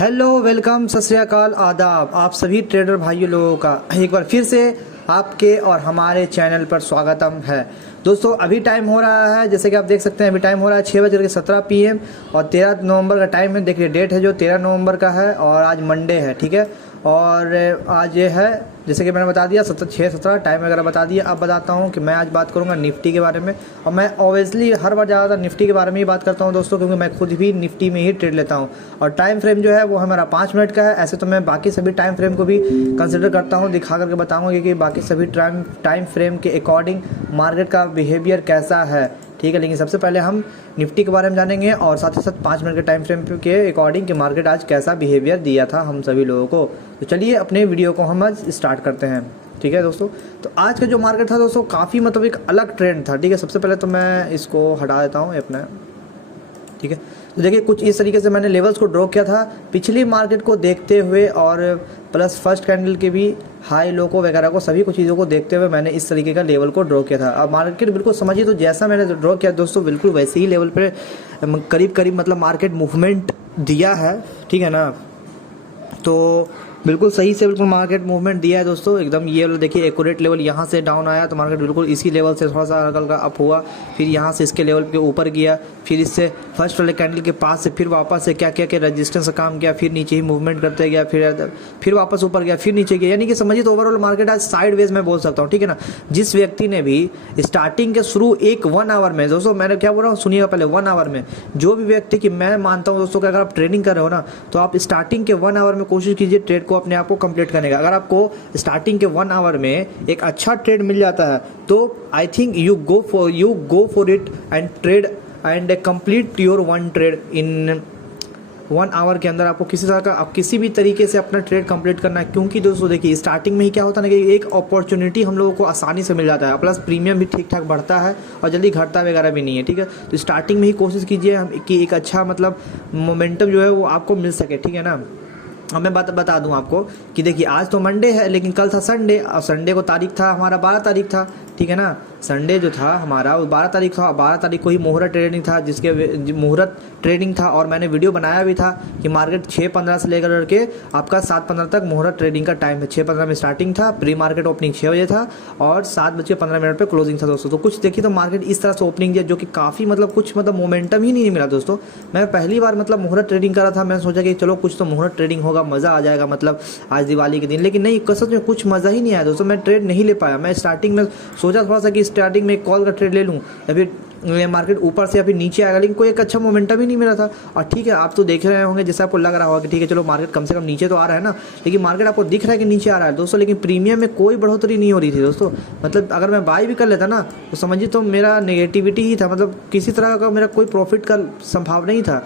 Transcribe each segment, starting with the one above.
Hello, welcome, सत श्री अकाल, आदाब। आप सभी ट्रेडर भाइयों लोगों का एक बार फिर से आपके और हमारे चैनल पर स्वागतम है। दोस्तों अभी टाइम हो रहा है, जैसे कि आप देख सकते हैं, अभी टाइम हो रहा है 6:17 PM और 13 नवंबर का टाइम है। देखिए डेट है जो 13 नवंबर का है और आज मंडे है, ठीक है। और आज ये है, जैसे कि मैंने बता दिया 6:17 टाइम वगैरह बता दिया। अब बताता हूँ कि मैं आज बात करूँगा निफ्टी के बारे में। और मैं ऑब्वियसली हर बार ज़्यादातर निफ्टी के बारे में ही बात करता हूँ दोस्तों, क्योंकि मैं खुद भी निफ्टी में ही ट्रेड लेता हूँ। और टाइम फ्रेम जो है वो हमारा 5 मिनट का है। ऐसे तो मैं बाकी सभी टाइम फ्रेम को भी कंसिडर करता हूँ, दिखा करके बताऊँगा कि बाकी सभी टाइम फ्रेम के अकॉर्डिंग मार्केट का बिहेवियर कैसा है, ठीक है। लेकिन सबसे पहले हम निफ्टी के बारे में जानेंगे और साथ ही साथ 5 मिनट के टाइम फ्रेम के अकॉर्डिंग कि मार्केट आज कैसा बिहेवियर दिया था हम सभी लोगों को। तो चलिए अपने वीडियो को हम आज स्टार्ट करते हैं, ठीक है दोस्तों। तो आज का जो मार्केट था दोस्तों काफ़ी मतलब एक अलग ट्रेंड था, ठीक है। सबसे पहले तो मैं इसको हटा देता हूँ अपना, ठीक है। तो देखिए कुछ इस तरीके से मैंने लेवल्स को ड्रॉ किया था पिछली मार्केट को देखते हुए, और प्लस फर्स्ट कैंडल के भी हाई लो को वगैरह को सभी कुछ चीज़ों को देखते हुए मैंने इस तरीके का लेवल को ड्रॉ किया था। अब मार्केट बिल्कुल समझिए तो जैसा मैंने ड्रॉ किया दोस्तों बिल्कुल वैसे ही लेवल पे करीब करीब मतलब मार्केट मूवमेंट दिया है, ठीक है ना। तो बिल्कुल सही से बिल्कुल मार्केट मूवमेंट दिया है दोस्तों एकदम। ये देखिए एक्यूरेट लेवल यहाँ से डाउन आया तो मार्केट बिल्कुल इसी लेवल से थोड़ा सा हल्का अप हुआ, फिर यहाँ से इसके लेवल के ऊपर गया, फिर इससे फर्स्ट वाले कैंडल के पास से फिर वापस से क्या क्या क्या रेजिस्टेंस का काम किया, फिर नीचे ही मूवमेंट करते गया, फिर वापस ऊपर गया, फिर नीचे गया। यानी कि समझिए तो ओवरऑल मार्केट आज साइड वेज में बोल सकता हूँ, ठीक है ना। जिस व्यक्ति ने भी स्टार्टिंग के शुरू 1 आवर में, दोस्तों मैंने क्या बोल रहा हूँ सुनिएगा पहले, 1 आवर में जो भी व्यक्ति की मैं मानता हूँ दोस्तों कि अगर आप ट्रेडिंग कर रहे हो ना तो आप स्टार्टिंग के 1 आवर में कोशिश कीजिए ट्रेड को अपने आप को कंप्लीट करने का। अगर आपको स्टार्टिंग के 1 आवर में एक अच्छा ट्रेड मिल जाता है तो I think you go for it and trade and complete your 1 trade in 1 hour के अंदर। आपको किसी तरह का आप किसी भी तरीके से अपना ट्रेड कंप्लीट करना है, क्योंकि दोस्तों देखिए स्टार्टिंग में ही क्या होता है ना कि एक अपॉर्चुनिटी हम लोगों को आसानी से मिल जाता है, प्लस प्रीमियम भी ठीक ठाक बढ़ता है और जल्दी घटता वगैरह भी नहीं है, ठीक है। तो स्टार्टिंग में ही कोशिश कीजिए कि एक अच्छा मतलब मोमेंटम जो है वो आपको मिल सके, ठीक है ना। अब मैं बता दूं आपको कि देखिए आज तो मंडे है लेकिन कल था संडे, और संडे को तारीख था हमारा 12 तारीख था, ठीक है ना। संडे जो था हमारा वो 12 तारीख था, 12 तारीख को ही मुहूर्त ट्रेडिंग था, जिसके मुहूर्त ट्रेडिंग था। और मैंने वीडियो बनाया भी था कि मार्केट 6:15 से लेकर के आपका 7:15 तक मुहूर्त ट्रेडिंग का टाइम है। 6:15 में स्टार्टिंग था, प्री मार्केट ओपनिंग 6 बजे था और 7:15 पर क्लोजिंग था दोस्तों। तो कुछ देखिए तो मार्केट इस तरह से ओपनिंग दिया जो कि काफ़ी मतलब कुछ मतलब मोमेंटम ही नहीं मिला दोस्तों। मैं पहली बार मतलब मुहूर्त ट्रेडिंग कर रहा था, मैंने सोचा कि चलो कुछ तो मुहूर्त ट्रेडिंग होगा, मज़ा आ जाएगा मतलब आज दिवाली के दिन, लेकिन नहीं, कसम में कुछ मज़ा ही नहीं आया दोस्तों। मैं ट्रेड नहीं ले पाया। मैं स्टार्टिंग में सोचा थोड़ा सा कि स्टार्टिंग में कॉल का ट्रेड ले लूँ या फिर मार्केट ऊपर से या फिर नीचे आएगा, लेकिन कोई एक अच्छा मोमेंटम ही नहीं मिला था। और ठीक है आप तो देख रहे होंगे, जैसे आपको लग रहा होगा कि ठीक है चलो मार्केट कम से कम नीचे तो आ रहा है ना, लेकिन मार्केट आपको दिख रहा है कि नीचे आ रहा है दोस्तों, लेकिन प्रीमियम में कोई बढ़ोतरी नहीं हो रही थी दोस्तों। मतलब अगर मैं बाय भी कर लेता ना तो समझिए तो मेरा नेगेटिविटी ही था, मतलब किसी तरह का मेरा कोई प्रॉफिट का संभावना ही था।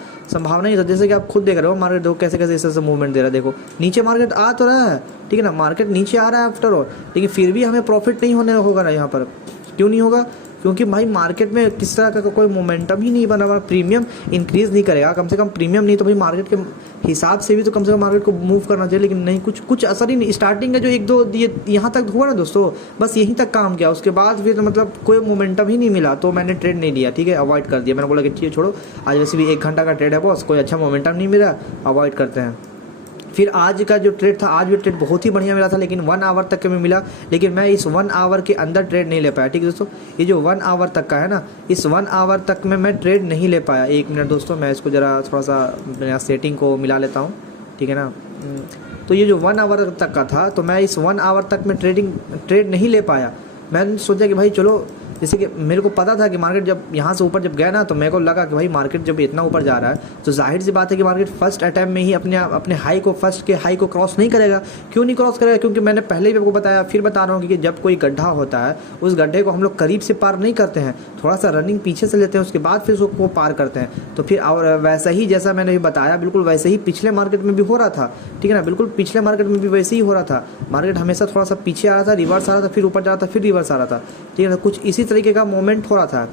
जैसे कि आप खुद देख रहे हो मार्केट देखो कैसे कैसे इस मूवमेंट दे रहा है। देखो नीचे मार्केट आ तो रहा है, ठीक है ना, मार्केट नीचे आ रहा है आफ्टर ऑल, लेकिन फिर भी हमें प्रॉफिट नहीं होने होगा ना यहाँ पर। क्यों नहीं होगा? क्योंकि भाई मार्केट में किस तरह का कोई मोमेंटम ही नहीं बना हुआ, प्रीमियम इंक्रीज नहीं करेगा, कम से कम प्रीमियम नहीं तो भाई मार्केट के हिसाब से भी तो कम से कम मार्केट को मूव करना चाहिए, लेकिन नहीं, कुछ असर ही नहीं। स्टार्टिंग का जो 1-2 यहाँ तक हुआ ना दोस्तों, बस यहीं तक काम किया, उसके बाद फिर मतलब कोई मोमेंटम ही नहीं मिला, तो मैंने ट्रेड नहीं लिया, ठीक है, अवॉइड कर दिया। मैंने बोला कि ठीक है छोड़ो, आज वैसे भी 1 घंटा का ट्रेड है बॉस, कोई अच्छा मोमेंटम नहीं मिला, अवॉइड करते हैं। फिर आज का जो ट्रेड था, आज भी ट्रेड बहुत ही बढ़िया मिला था, लेकिन 1 आवर तक के में मिला, लेकिन मैं इस 1 आवर के अंदर ट्रेड नहीं ले पाया, ठीक है दोस्तों। ये जो 1 आवर तक का है ना, इस 1 आवर तक में मैं ट्रेड नहीं ले पाया। 1 मिनट दोस्तों, मैं इसको ज़रा थोड़ा सा सेटिंग को मिला लेता हूँ, ठीक है ना। तो ये जो 1 आवर तक का था, तो मैं इस 1 आवर तक में ट्रेड नहीं ले पाया। मैंने सोचा कि भाई चलो, जैसे कि मेरे को पता था कि मार्केट जब यहाँ से ऊपर जब गया ना, तो मेरे को लगा कि भाई मार्केट जब इतना ऊपर जा रहा है तो जाहिर सी बात है कि मार्केट फर्स्ट अटैम्प्ट में ही अपने हाई को, फर्स्ट के हाई को क्रॉस नहीं करेगा। क्यों नहीं क्रॉस करेगा? क्योंकि मैंने पहले भी आपको बताया, फिर बता रहा हूँ कि जब कोई गड्ढा होता है उस गड्ढे को हम लोग करीब से पार नहीं करते हैं, थोड़ा सा रनिंग पीछे से लेते हैं, उसके बाद फिर उसको पार करते हैं। तो फिर और वैसा ही जैसा मैंने भी बताया, बिल्कुल वैसे ही पिछले मार्केट में भी हो रहा था, ठीक है ना। बिल्कुल पिछले मार्केट में भी वैसे ही हो रहा था, मार्केट हमेशा थोड़ा सा पीछे आ रहा था, रिवर्स आ रहा था, फिर ऊपर जा रहा था, फिर रिवर्स आ रहा था, ठीक है ना। कुछ इसी तरीके का मोमेंट हो रहा था,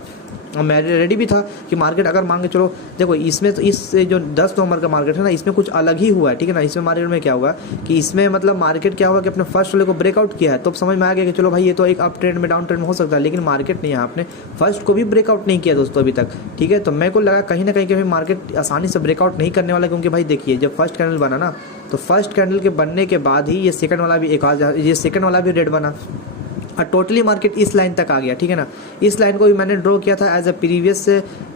और मैं रेडी भी था कि मार्केट अगर मान के चलो, देखो इसमें तो इस जो 10 नवंबर का मार्केट है ना, इसमें कुछ अलग ही हुआ है, ठीक है ना। इसमें मार्केट में क्या हुआ कि इसमें मतलब मार्केट क्या हुआ कि अपने फर्स्ट वाले को ब्रेकआउट किया है, तो अब समझ में आ गया कि चलो भाई ये तो एक अप ट्रेंड में डाउन ट्रेंड में हो सकता है, लेकिन मार्केट ने यहाँ अपने फर्स्ट को भी ब्रेकआउट नहीं किया दोस्तों अभी तक, ठीक है। तो मेरे को लगा कहीं ना कहीं कि मार्केट आसानी से ब्रेकआउट नहीं करने वाला, क्योंकि भाई देखिए जब फर्स्ट कैंडल बना ना, तो फर्स्ट कैंडल के बनने के बाद ही ये सेकंड वाला भी ये सेकंड वाला भी रेड बना और टोटली मार्केट इस लाइन तक आ गया, ठीक है ना। इस लाइन को भी मैंने ड्रॉ किया था एज अ प्रीवियस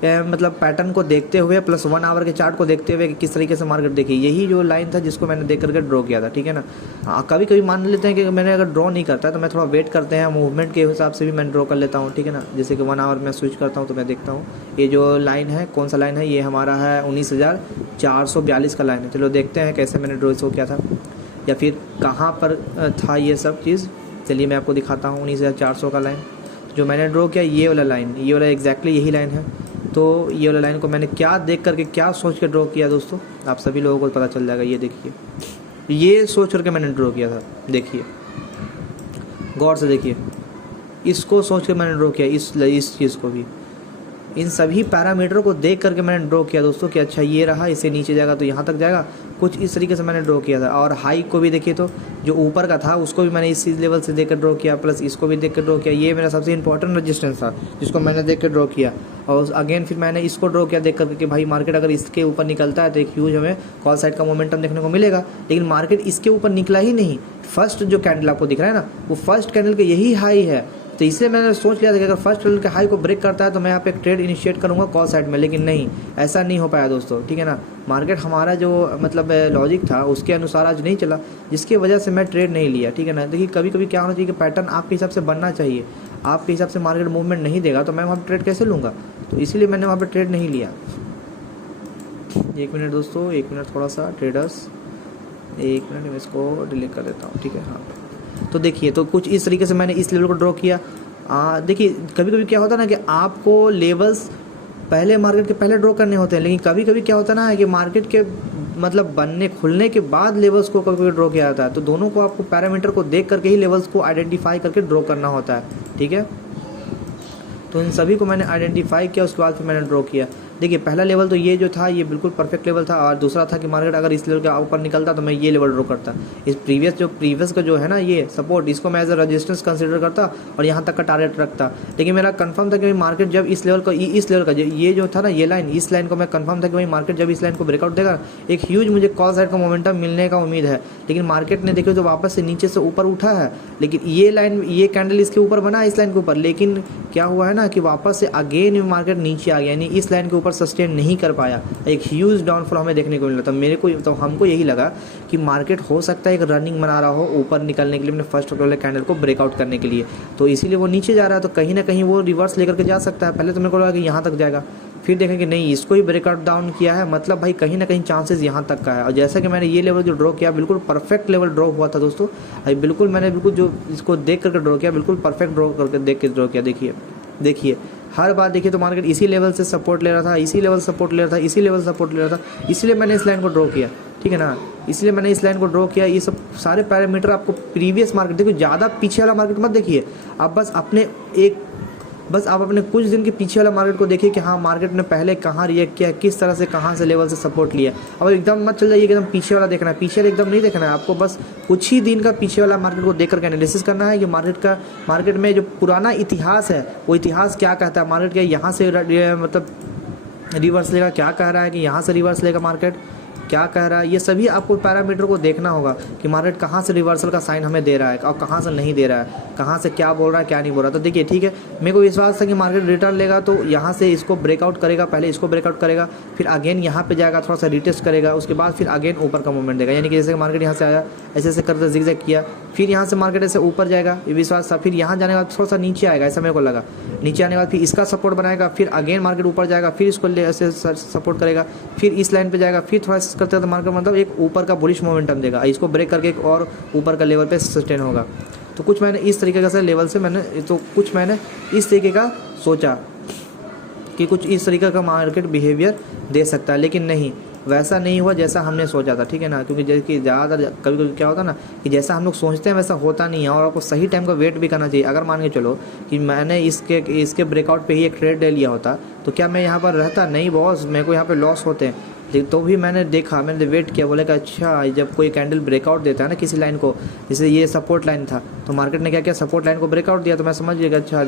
मतलब पैटर्न को देखते हुए प्लस 1 आवर के चार्ट को देखते हुए कि किस तरीके से मार्केट देखी, यही जो लाइन था जिसको मैंने देख करके ड्रॉ किया था, ठीक है ना। कभी कभी मान लेते हैं कि मैंने अगर ड्रॉ नहीं करता तो मैं थोड़ा वेट करते हैं, मूवमेंट के हिसाब से भी मैं ड्रॉ कर लेता हूँ, ठीक है ना। जैसे कि 1 आवर में स्विच करता हूँ तो मैं देखता हूँ ये जो लाइन है कौन सा लाइन है, ये हमारा है 19,442 का लाइन है। चलो देखते हैं कैसे मैंने ड्रॉ शो किया था या फिर कहाँ पर था ये सब चीज़। चलिए मैं आपको दिखाता हूँ 19,400 का लाइन जो मैंने ड्रॉ किया, ये वाला लाइन, ये वाला एग्जैक्टली यही लाइन है। तो ये वाला लाइन को मैंने क्या देख करके क्या सोच के ड्रॉ किया दोस्तों, आप सभी लोगों को पता चल जाएगा। ये देखिए, ये सोच करके मैंने ड्रॉ किया था, देखिए गौर से देखिए, इसको सोच के मैंने ड्रॉ किया, इस चीज़ को भी, इन सभी पैरामीटर को देख करके मैंने ड्रॉ किया दोस्तों कि अच्छा ये रहा, इससे नीचे जाएगा तो यहाँ तक जाएगा, कुछ इस तरीके से मैंने ड्रॉ किया था। और हाई को भी देखिए तो जो ऊपर का था उसको भी मैंने इस लेवल से देख कर ड्रॉ किया, प्लस इसको भी देख कर ड्रॉ किया। ये मेरा सबसे इंपॉर्टेंट रेजिस्टेंस था जिसको मैंने देख कर ड्रॉ किया। और अगेन फिर मैंने इसको ड्रॉ किया देख करके कि भाई मार्केट अगर इसके ऊपर निकलता है तो एक ह्यूज हमें कॉल साइड का मोमेंटम देखने को मिलेगा, लेकिन मार्केट इसके ऊपर निकला ही नहीं। फर्स्ट जो कैंडल आपको दिख रहा है ना, वो फर्स्ट कैंडल के यही हाई है, तो इससे मैंने सोच लिया था कि अगर फर्स्ट कैंडल के हाई को ब्रेक करता है तो मैं यहाँ पे एक ट्रेड इनिशिएट करूँगा कॉल साइड में, लेकिन नहीं, ऐसा नहीं हो पाया दोस्तों, ठीक है ना। मार्केट हमारा जो मतलब लॉजिक था उसके अनुसार आज नहीं चला, जिसकी वजह से मैं ट्रेड नहीं लिया, ठीक है ना। देखिए कभी कभी क्या होना चाहिए कि पैटर्न आपके हिसाब से बनना चाहिए, आपके हिसाब से मार्केट मूवमेंट नहीं देगा तो मैं वहाँ पर ट्रेड कैसे लूँगा, तो इसीलिए मैंने वहाँ पर ट्रेड नहीं लिया। 1 मिनट दोस्तों, 1 मिनट, थोड़ा सा ट्रेडर्स 1 मिनट में इसको डिलीट कर देता हूँ, ठीक है। हाँ तो देखिए, तो कुछ इस तरीके से मैंने इस लेवल को ड्रॉ किया। देखिए कभी कभी क्या होता है ना कि आपको लेवल्स पहले मार्केट के पहले ड्रॉ करने होते हैं, लेकिन कभी कभी क्या होता है ना कि मार्केट के मतलब बनने खुलने के बाद लेवल्स को कभी कभी ड्रॉ किया जाता है। तो दोनों को आपको पैरामीटर को देख करके ही लेवल्स को आइडेंटिफाई करके ड्रॉ करना होता है, ठीक है। तो इन सभी को मैंने आइडेंटिफाई किया, उसके बाद फिर मैंने ड्रॉ किया। देखिए पहला लेवल तो ये जो था ये बिल्कुल परफेक्ट लेवल था, और दूसरा था कि मार्केट अगर इस लेवल के ऊपर निकलता तो मैं ये लेवल ड्रॉ करता। इस प्रीवियस का जो है ना ये सपोर्ट, इसको मैं एज अ रेजिस्टेंस कंसीडर करता और यहाँ तक का टारगेट रखता। लेकिन मेरा कंफर्म था कि मार्केट जब इस लेवल का ये जो था ना ये लाइन, इस लाइन को मैं कंफर्म था कि भाई मार्केट जब इस लाइन को ब्रेकआउट देगा एक ह्यूज मुझे कॉल साइड का मोमेंटम मिलने का उम्मीद है। लेकिन मार्केट ने देखो तो वापस से नीचे से ऊपर उठा है, लेकिन ये लाइन, ये कैंडल इसके ऊपर बना इस लाइन के ऊपर, लेकिन क्या हुआ है ना कि वापस से अगेन मार्केट नीचे आ गया, यानी इस लाइन के ऊपर सस्टेन नहीं कर पाया, एक ह्यूज डाउनफॉल हमें देखने को मिला। तो हमको यही लगा कि मार्केट हो सकता है एक रनिंग बना रहा हो ऊपर निकलने के लिए, अपने फर्स्ट वाले कैंडल को ब्रेकआउट करने के लिए, तो इसीलिए वो नीचे जा रहा है। तो कहीं ना कहीं वो रिवर्स लेकर के जा सकता है। पहले तो मेरे को लगा कि यहाँ तक जाएगा, फिर देखें कि नहीं, इसको ही ब्रेकआउट डाउन किया है, मतलब भाई कहीं ना कहीं चांसेस यहाँ तक का है। और जैसा कि मैंने ये लेवल जो ड्रॉ किया बिल्कुल परफेक्ट लेवल ड्रॉ हुआ था दोस्तों, अभी बिल्कुल मैंने बिल्कुल जो इसको देख करके ड्रॉ किया, बिल्कुल परफेक्ट ड्रॉ करके देख के ड्रॉ किया। देखिए हर बार देखिए तो मार्केट इसी लेवल से सपोर्ट ले रहा था, इसी लेवल सपोर्ट ले रहा था, इसी लेवल सपोर्ट ले रहा था, इसलिए मैंने इस लाइन को ड्रॉ किया, ठीक है ना। इसलिए मैंने इस लाइन को ड्रॉ किया। ये सब सारे पैरामीटर आपको प्रीवियस मार्केट, देखिए ज़्यादा पीछे वाला मार्केट मत देखिए, आप बस आप अपने कुछ दिन के पीछे वाला मार्केट को देखिए कि हाँ मार्केट ने पहले कहाँ रिएक्ट किया, किस तरह से कहाँ से लेवल से सपोर्ट लिया। अब एकदम मत चल जाइए कि एकदम पीछे वाला देखना है, पीछे वाला एकदम नहीं देखना है आपको, बस कुछ ही दिन का पीछे वाला मार्केट को देख करके एनालिसिस करना है कि मार्केट में जो पुराना इतिहास है वो इतिहास क्या कहता है, मार्केट के यहाँ से मतलब रिवर्स लेगा, क्या कह रहा है कि यहाँ से रिवर्स लेगा मार्केट, क्या कह रहा है, ये सभी आपको पैरामीटर को देखना होगा कि मार्केट कहाँ से रिवर्सल का साइन हमें दे रहा है और कहाँ से नहीं दे रहा है, कहाँ से क्या बोल रहा है क्या नहीं बोल रहा। तो देखिए ठीक है, मेरे को विश्वास था कि मार्केट रिटर्न लेगा तो यहाँ से इसको ब्रेकआउट करेगा, पहले इसको ब्रेकआउट करेगा, फिर अगेन यहाँ पे जाएगा, थोड़ा सा रिटेस्ट करेगा, उसके बाद फिर अगेन ऊपर का मूवमेंट देगा। यानी कि जैसे मार्केट यहाँ से आया, ऐसे ऐसे करते जिगजैग किया, फिर यहाँ से मार्केट ऐसे ऊपर जाएगा, ये विश्वास था, फिर यहाँ जाने के बाद थोड़ा सा नीचे आएगा, ऐसा मेरे को लगा। नीचे आने के बाद फिर इसका सपोर्ट बनाएगा, फिर अगेन मार्केट ऊपर जाएगा, फिर इसको ऐसे सपोर्ट करेगा, फिर इस लाइन पे जाएगा, फिर थोड़ा सा करते तो मार्केट मतलब एक ऊपर का बुलिश मोमेंटम देगा, इसको ब्रेक करके एक और ऊपर का लेवल पे सस्टेन होगा। तो कुछ मैंने इस तरीके से लेवल से कुछ मैंने इस तरीके का सोचा कि कुछ इस तरीके का मार्केट बिहेवियर दे सकता है, लेकिन नहीं, वैसा नहीं हुआ जैसा हमने सोचा था, ठीक है ना। क्योंकि जैसे ज़्यादातर कभी कभी क्या होता है ना कि जैसा हम लोग सोचते हैं वैसा होता नहीं है, और आपको सही टाइम का वेट भी करना चाहिए। अगर मान के चलो कि मैंने इसके ब्रेकआउट पे ही एक ट्रेड ले लिया होता तो क्या मैं यहाँ पर रहता? नहीं बॉस, मेरे को यहाँ पे लॉस होते हैं। तो भी मैंने देखा, मैंने वेट किया, बोले कि अच्छा जब कोई कैंडल ब्रेकआउट देता है ना किसी लाइन को, जैसे ये सपोर्ट लाइन था तो मार्केट ने क्या किया, सपोर्ट लाइन को ब्रेकआउट दिया, तो मैं समझ गया अच्छा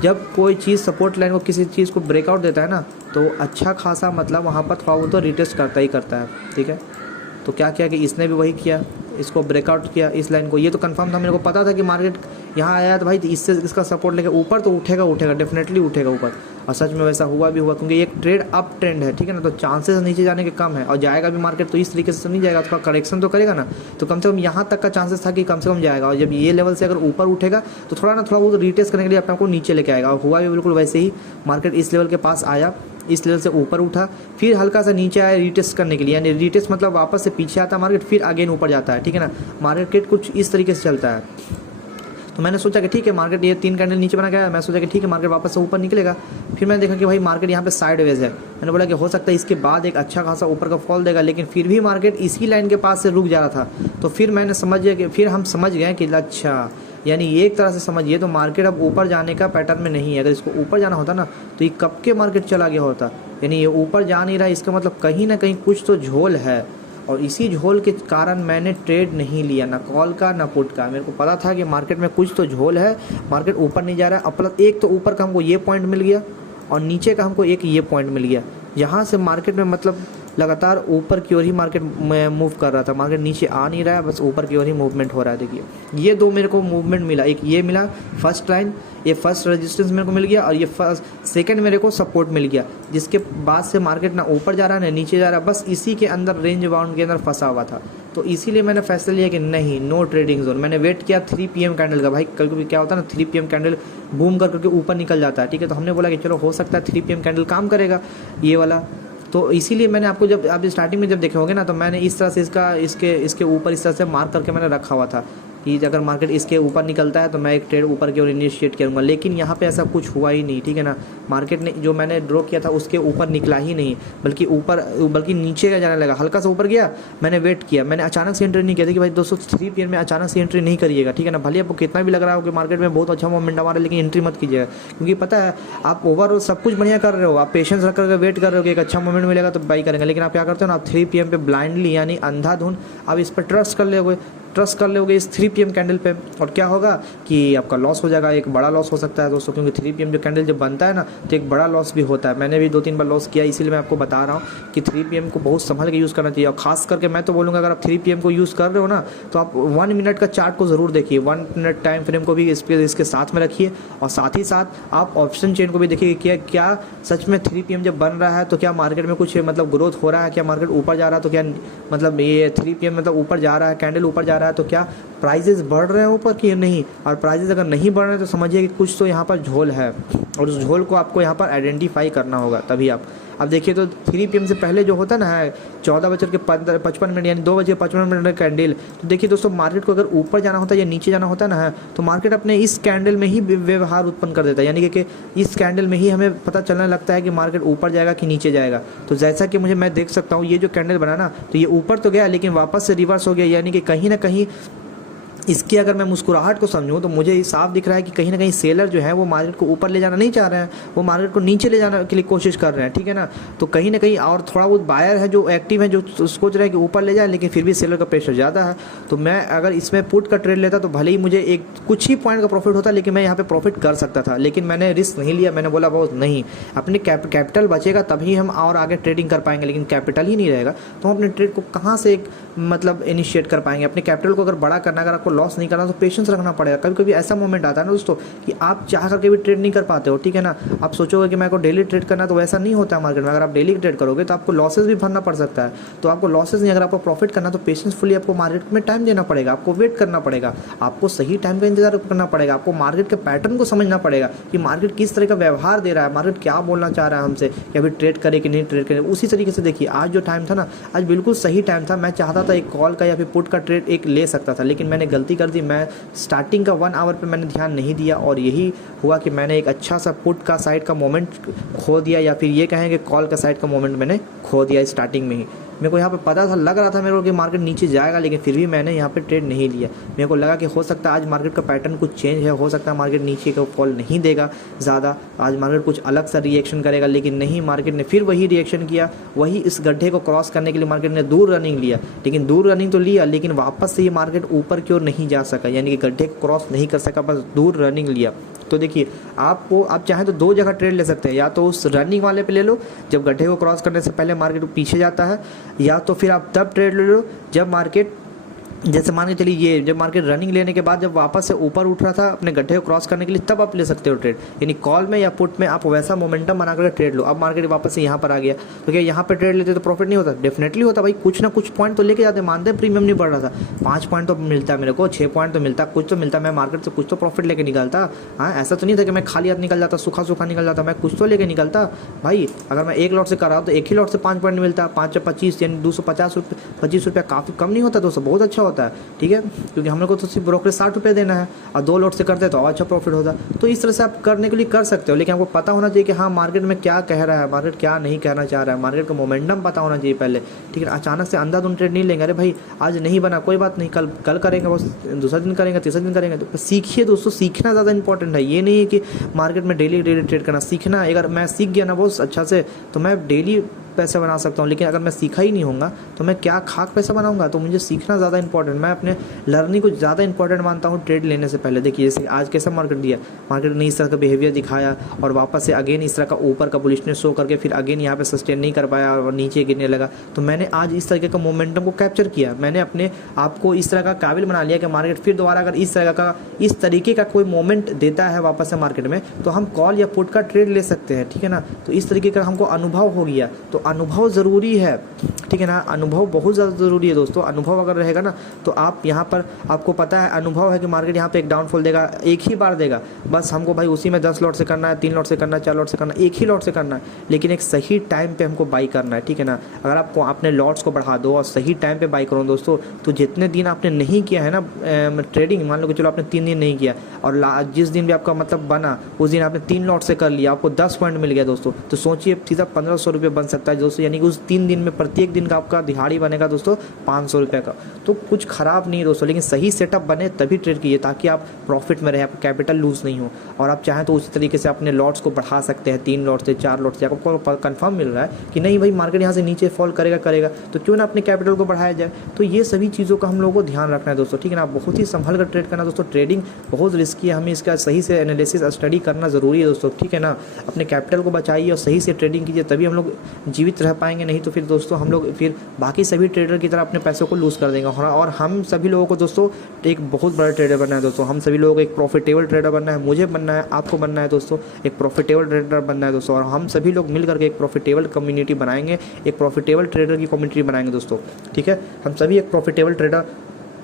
जब कोई चीज़ सपोर्ट लाइन को किसी चीज़ को ब्रेकआउट देता है ना तो अच्छा खासा मतलब वहाँ पर थोड़ा वो तो रिटेस्ट करता ही करता है, ठीक है। तो क्या किया कि इसने भी वही किया, इसको ब्रेकआउट किया इस लाइन को। ये तो कंफर्म था, मेरे को पता था कि मार्केट यहाँ आया तो भाई इससे इसका सपोर्ट लेके ऊपर तो उठेगा, डेफिनेटली उठेगा ऊपर। और सच में वैसा हुआ भी हुआ, क्योंकि एक ट्रेड अप ट्रेंड है, ठीक है ना। तो चांसेस नीचे जाने के कम है, और जाएगा भी मार्केट तो इस तरीके से नहीं जाएगा, थोड़ा करेक्शन तो करेगा ना। तो कम से कम यहाँ तक का चांसेस था कि कम से कम जाएगा, और जब ये लेवल से अगर ऊपर उठेगा तो थोड़ा वो रिटेस्ट करने के लिए अपने को नीचे लेके आएगा। और हुआ भी बिल्कुल वैसे ही, मार्केट इस लेवल के पास आया, इस लेवल से ऊपर उठा, फिर हल्का सा नीचे आया रिटेस्ट करने के लिए, यानी रिटेस्ट मतलब वापस से पीछे आता है मार्केट, फिर अगेन ऊपर जाता है, ठीक है ना। मार्केट कुछ इस तरीके से चलता है। तो मैंने सोचा कि ठीक है, मार्केट ये 3 कैंडल नीचे बना गया, मैं सोचा कि ठीक है मार्केट वापस से ऊपर निकलेगा। फिर मैंने देखा कि भाई मार्केट यहाँ पे साइडवेज है, मैंने बोला कि हो सकता है इसके बाद एक अच्छा खासा ऊपर का फॉल देगा, लेकिन फिर भी मार्केट इसी लाइन के पास से रुक जा रहा था। तो फिर मैंने हम समझ गए कि अच्छा, यानी एक तरह से समझिए तो मार्केट अब ऊपर जाने का पैटर्न में नहीं है। अगर इसको ऊपर जाना होता ना तो ये कब के मार्केट चला गया होता, यानी ये ऊपर जा नहीं रहा, इसका मतलब कहीं ना कहीं कुछ तो झोल है। और इसी झोल के कारण मैंने ट्रेड नहीं लिया, ना कॉल का ना पुट का। मेरे को पता था कि मार्केट में कुछ तो झोल है, मार्केट ऊपर नहीं जा रहा है। अब प्लस एक तो ऊपर का हमको ये पॉइंट मिल गया और नीचे का हमको एक ये पॉइंट मिल गया, जहाँ से मार्केट में मतलब लगातार ऊपर की ओर ही मार्केट मूव कर रहा था। मार्केट नीचे आ नहीं रहा है, बस ऊपर की ओर ही मूवमेंट हो रहा है। देखिए ये दो मेरे को मूवमेंट मिला, एक ये मिला फर्स्ट लाइन, ये फर्स्ट रेजिस्टेंस मेरे को मिल गया, और ये सेकंड मेरे को सपोर्ट मिल गया, जिसके बाद से मार्केट ना ऊपर जा रहा है ना नीचे जा रहा है, बस इसी के अंदर रेंज बाउंड के अंदर फंसा हुआ था। तो इसीलिए मैंने फैसला लिया कि नहीं, नो ट्रेडिंग जोन। मैंने वेट किया 3 PM कैंडल का। भाई कभी कभी क्या होता है ना, 3 PM कैंडल बूम करके ऊपर निकल जाता है, ठीक है। तो हमने बोला कि चलो हो सकता है 3 PM कैंडल काम करेगा ये वाला। तो इसीलिए मैंने आपको जब आप स्टार्टिंग में जब देखे होंगे ना, तो मैंने इस तरह से इसके ऊपर इस तरह से मार्क करके मैंने रखा हुआ था कि अगर मार्केट इसके ऊपर निकलता है तो मैं एक ट्रेड ऊपर की ओर इनिशिएट करूँगा। लेकिन यहाँ पे ऐसा कुछ हुआ ही नहीं, ठीक है ना। मार्केट ने जो मैंने ड्रॉ किया था उसके ऊपर निकला ही नहीं, बल्कि नीचे का जाने लगा। हल्का सा ऊपर गया, मैंने वेट किया, मैंने अचानक से एंट्री नहीं किया थी कि भाई दोस्तों 3 PM में अचानक से एंट्री नहीं करिएगा, ठीक है ना। भले आपको कितना भी लग रहा हो कि मार्केट में बहुत अच्छा मोमेंटम आ रहा है, लेकिन एंट्री मत कीजिएगा, क्योंकि पता है आप ओवरऑल सब कुछ बढ़िया कर रहे हो, आप पेशेंस रख करके वेट कर रहे हो कि एक अच्छा मोमेंट मिलेगा तो बाई करेंगे। लेकिन आप क्या करते हो ना, आप 3 PM पे ब्लाइंडली यानी अंधाधुन आप इस पर ट्रस्ट कर लोगे इस 3 PM कैंडल पे, और क्या होगा कि आपका लॉस हो जाएगा, एक बड़ा लॉस हो सकता है दोस्तों। क्योंकि 3 PM जो कैंडल जब बनता है ना तो एक बड़ा लॉस भी होता है। मैंने भी 2-3 बार लॉस किया, इसीलिए मैं आपको बता रहा हूँ कि 3 PM को बहुत संभल के यूज़ करना चाहिए। और खास करके मैं तो बोलूँगा अगर आप 3 PM को यूज़ कर रहे हो ना तो आप 1 मिनट का चार्ट को ज़रूर देखिए, 1 मिनट टाइम फ्रेम को भी इसके साथ में रखिए, और साथ ही साथ आप ऑप्शन चेन को भी देखिए कि क्या सच में 3 PM जब बन रहा है तो क्या मार्केट में कुछ मतलब ग्रोथ हो रहा है, क्या मार्केट ऊपर जा रहा है, तो क्या मतलब ये 3 PM मतलब ऊपर जा रहा है, कैंडल ऊपर जा रहा है, तो क्या प्राइजेस बढ़ रहे हैं ऊपर कि नहीं। और प्राइजेस अगर नहीं बढ़ रहे हैं तो समझिए कि कुछ तो यहाँ पर झोल है, और उस झोल को आपको यहाँ पर आइडेंटिफाई करना होगा तभी आप। अब देखिए तो 3 PM से पहले जो होता ना है 14:55 यानी 2:55 कैंडल, तो देखिए दोस्तों मार्केट को अगर ऊपर जाना होता है या नीचे जाना होता ना है तो मार्केट अपने इस कैंडल में ही व्यवहार उत्पन्न कर देता है, यानी कि इस कैंडल में ही हमें पता चलने लगता है कि मार्केट ऊपर जाएगा कि नीचे जाएगा। तो जैसा कि मैं देख सकता हूँ ये जो कैंडल बना ना तो ये ऊपर तो गया लेकिन वापस से रिवर्स हो गया, यानी कि कहीं ना कहीं इसकी अगर मैं मुस्कुराहट को समझूं तो मुझे साफ दिख रहा है कि कहीं ना कहीं सेलर जो है वो मार्केट को ऊपर ले जाना नहीं चाह रहे हैं, वो मार्केट को नीचे ले जाने के लिए कोशिश कर रहे हैं, ठीक है ना। तो कहीं ना कहीं और थोड़ा बहुत बायर है जो एक्टिव है, जो सोच रहा है कि ऊपर ले जाए, लेकिन फिर भी सेलर का प्रेशर ज़्यादा है। तो मैं अगर इसमें पुट का ट्रेड लेता तो भले ही मुझे एक कुछ ही पॉइंट का प्रॉफिट होता, लेकिन मैं यहाँ पे प्रॉफिट कर सकता था, लेकिन मैंने रिस्क नहीं लिया। मैंने बोला बहुत नहीं, अपने कैपिटल बचेगा तभी हम और आगे ट्रेडिंग कर पाएंगे, लेकिन कैपिटल ही नहीं रहेगा तो हम अपने ट्रेड को कहाँ से मतलब इनिशिएट कर पाएंगे। अपने कैपिटल को अगर बड़ा करना, अगर आपको लॉस नहीं करना तो पेशेंस रखना पड़ेगा। कभी कभी ऐसा मोमेंट आता है ना दोस्तों कि आप चाह करके भी ट्रेड नहीं कर पाते हो, ठीक है ना। आप सोचोगे कि मेरे को डेली ट्रेड करना, तो वैसा नहीं होता है मार्केट में। अगर आप डेली ट्रेड करोगे तो आपको लॉसेस भी भरना पड़ सकता है। तो आपको लॉसेस नहीं, अगर आपको प्रॉफिट करना तो पेशेंसफुली आपको मार्केट में टाइम देना पड़ेगा, आपको वेट करना पड़ेगा, आपको सही टाइम का इंतजार करना पड़ेगा, आपको मार्केट के पैटर्न को समझना पड़ेगा कि मार्केट किस तरह का व्यवहार दे रहा है, मार्केट क्या बोलना चाह रहा है हमसे कि अभी ट्रेड करे कि नहीं ट्रेड करे। उसी तरीके से देखिए आज जो टाइम था ना, आज बिल्कुल सही टाइम था। मैं चाहता था एक कॉल का या फिर पुट का ट्रेड एक ले सकता था, लेकिन मैंने गलती कर दी, मैं स्टार्टिंग का 1 आवर पे मैंने ध्यान नहीं दिया और यही हुआ कि मैंने एक अच्छा सा पुट का साइड का मोमेंट खो दिया, या फिर ये कहें कि कॉल का साइड का मोमेंट मैंने खो दिया स्टार्टिंग में ही। मेरे को यहाँ पे पता था, लग रहा था मेरे को कि मार्केट नीचे जाएगा, लेकिन फिर भी मैंने यहाँ पे ट्रेड नहीं लिया। मेरे को लगा कि हो सकता है आज मार्केट का पैटर्न कुछ चेंज है, हो सकता है मार्केट नीचे का फॉल नहीं देगा ज़्यादा, आज मार्केट कुछ अलग सा रिएक्शन करेगा, लेकिन नहीं, मार्केट ने फिर वही रिएक्शन किया। वही इस गड्ढे को क्रॉस करने के लिए मार्केट ने दूर रनिंग लिया, लेकिन दूर रनिंग तो लिया, लेकिन वापस से ये मार्केट ऊपर की ओर नहीं जा सका, यानी कि गड्ढे को क्रॉस नहीं कर सका, बस दूर रनिंग लिया। तो देखिए, आपको आप चाहें तो 2 जगह ट्रेड ले सकते हैं, या तो उस रनिंग वाले पे ले लो जब गड्ढे को क्रॉस करने से पहले मार्केट पीछे जाता है, या तो फिर आप तब ट्रेड ले लो जब मार्केट, जैसे मान के चलिए ये जब मार्केट रनिंग लेने के बाद जब वापस से ऊपर उठ रहा था अपने गड्ढे को क्रॉस करने के लिए, तब आप ले सकते हो ट्रेड। यानी कॉल में या पुट में आप वैसा मोमेंटम बना करके ट्रेड लो। अब मार्केट वापस से यहाँ पर आ गया, तो क्या यहाँ पर ट्रेड लेते तो प्रॉफिट नहीं होता? डेफिनेटली होता भाई, कुछ ना कुछ पॉइंट तो लेके जाते। मानते हैं प्रीमियम नहीं बढ़ रहा था, 5 पॉइंट तो मिलता है मेरे को, 6 पॉइंट तो मिलता, कुछ तो मिलता, मैं मार्केट से कुछ तो प्रॉफिट लेके निकलता। हाँ, ऐसा तो नहीं था कि मैं खाली हाथ निकल जाता, सूखा सूखा निकल जाता, मैं कुछ तो लेके निकलता भाई। अगर मैं एक लॉट से कर रहा हूँ तो एक ही लॉट से 5 पॉइंट मिलता, 5 से 25 यानी 250 रुपये, 25 रुपया काफ़ी कम नहीं होता दोस्तों, बहुत अच्छा होता है, ठीक है, क्योंकि हम लोग को तो सिर्फ ब्रोकरेज 60 रुपये देना है और 2 लॉट से करते हैं तो अच्छा प्रॉफिट होता। तो इस तरह से आप करने के लिए कर सकते हो, लेकिन आपको पता होना चाहिए कि हाँ मार्केट में क्या कह रहा है, मार्केट क्या नहीं कहना चाह रहा है, मार्केट का मोमेंटम पता होना चाहिए पहले, ठीक है। अचानक से अंधाधुंध ट्रेड नहीं लेंगे, अरे भाई आज नहीं बना कोई बात नहीं, कल करेंगे, बस दूसरा दिन करेंगे, तीसरा दिन करेंगे। तो सीखिए दोस्तों, सीखना ज़्यादा इंपॉर्टेंट है। ये नहीं है कि मार्केट में डेली ट्रेड करना, सीखना। अगर मैं सीख गया ना बहुत अच्छा से तो मैं डेली पैसे बना सकता हूँ, लेकिन अगर मैं सीखा ही नहीं होगा तो मैं क्या खाक पैसा बनाऊंगा? तो मुझे सीखना ज़्यादा इंपॉर्टेंट, मैं अपने लर्निंग को ज़्यादा इंपॉर्टेंट मानता हूँ ट्रेड लेने से पहले। देखिए जैसे आज कैसा मार्केट दिया, मार्केट ने इस तरह का बिहेवियर दिखाया और वापस से अगेन इस तरह का ऊपर का बुलिशनेस शो करके फिर अगेन यहाँ पे सस्टेन नहीं कर पाया और नीचे गिरने लगा। तो मैंने आज इस तरीके का मोमेंटम को कैप्चर किया, मैंने अपने आप को इस तरह का काबिल बना लिया कि मार्केट फिर दोबारा अगर इस तरीके का कोई मोमेंट देता है वापस से मार्केट में, तो हम कॉल या पुट का ट्रेड ले सकते हैं, ठीक है ना। तो इस तरीके का हमको अनुभव हो गया, तो अनुभव ज़रूरी है, ठीक है ना। अनुभव बहुत ज़्यादा ज़रूरी है दोस्तों। अनुभव अगर रहेगा ना तो आप यहाँ पर, आपको पता है अनुभव है कि मार्केट यहाँ पे एक डाउनफॉल देगा, एक ही बार देगा, बस हमको भाई उसी में 10 लॉट से करना है, 3 लॉट से करना है, 4 लॉट से करना है, एक ही लॉट से करना है, लेकिन एक सही टाइम पे हमको बाई करना है, ठीक है ना। अगर आपको अपने लॉट्स को बढ़ा दो और सही टाइम पे बाई करो दोस्तों, तो जितने दिन आपने नहीं किया है ना ट्रेडिंग, मान लो कि चलो आपने 3 दिन नहीं किया और जिस दिन भी आपका मतलब बना उस दिन आपने 3 लॉट से कर लिया, आपको 10 पॉइंट मिल गया दोस्तों, तो सोचिए सीधा 1500 रुपये बन सकता है दोस्तों। यानी कि उस 3 दिन में प्रत्येक दिन का आपका दिहाड़ी बनेगा दोस्तों 500 रुपये का। तो कुछ ख़राब नहीं दोस्तों, लेकिन सही सेटअप बने तभी ट्रेड कीजिए, ताकि आप प्रॉफिट में रहे, आपका कैपिटल लूज़ नहीं हो। और आप चाहें तो उसी तरीके से अपने लॉट्स को बढ़ा सकते हैं, 3 लॉट से 4 लॉट से। आपको कंफर्म मिल रहा है कि नहीं भाई मार्केट यहाँ से नीचे फॉल करेगा, तो क्यों ना अपने कैपिटल को बढ़ाया जाए। तो ये सभी चीज़ों का हम लोगों को ध्यान रखना है दोस्तों, ठीक है ना। बहुत ही संभल कर ट्रेड करना दोस्तों, ट्रेडिंग बहुत रिस्की है, हमें इसका सही से एनालिसिस स्टडी करना ज़रूरी है दोस्तों, ठीक है ना। अपने कैपिटल को बचाइए और सही से ट्रेडिंग कीजिए, तभी हम लोग जीवित रह पाएंगे, नहीं तो फिर दोस्तों हम लोग फिर बाकी सभी ट्रेडर की तरह अपने पैसों को लूज़ कर देंगे। और हम सभी लोगों को दोस्तों एक बहुत बड़ा ट्रेडर बनना है दोस्तों, हम सभी लोगों को एक प्रॉफिटेबल ट्रेडर बनना है, मुझे बनना है, आपको बनना है दोस्तों, एक प्रॉफिटेबल ट्रेडर बनना है दोस्तों। और हम सभी लोग मिल करके एक प्रॉफिटेबल कम्युनिटी बनाएंगे, एक प्रॉफिटेबल ट्रेडर की कम्युनिटी बनाएंगे दोस्तों, ठीक है। हम सभी एक प्रॉफिटेबल ट्रेडर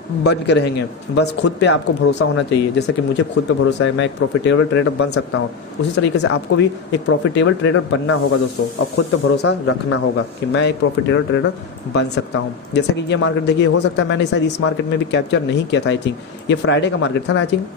बन के रहेंगे, बस खुद पे आपको भरोसा होना चाहिए। जैसे कि मुझे खुद पे भरोसा है, मैं एक प्रॉफिटेबल ट्रेडर बन सकता हूँ, उसी तरीके से आपको भी एक प्रॉफिटेबल ट्रेडर बनना होगा दोस्तों, और खुद पे भरोसा रखना होगा कि मैं एक प्रॉफिटेबल ट्रेडर बन सकता हूँ। जैसे कि ये मार्केट देखिए, हो सकता है मैंने शायद इस मार्केट में भी कैप्चर नहीं किया था, आई थिंक ये फ्राइडे का मार्केट था ना आई थिंक,